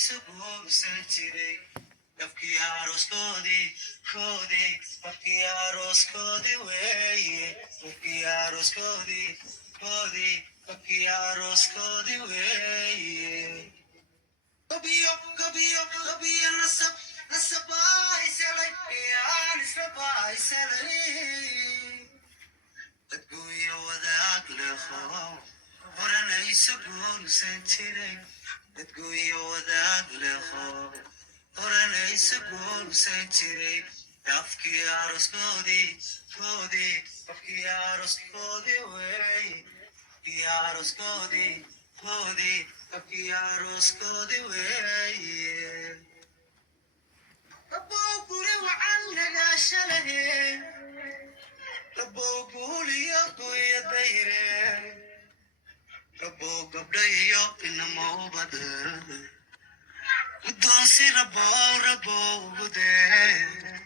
isugu sanjiray dabkii arooskoodii dabkii arooskoodii weeye dabkii arooskoodii dabkii arooskoodii weeye Gabiyo nasabaisalay aan islabaisalay dadguyo wadaag leho horanayso guursan jiray dadguyo wadaag leho horanayso guursan jiray dafkii arooskoodii dafkii arooskoodii wey dafkii arooskoodii dafkii arooskoodii weeye rabow guri wacan nagaashalahe rabow guuliyo guya dayre rabow gabdhayo inamaubadeer guddoonsi rabow gudee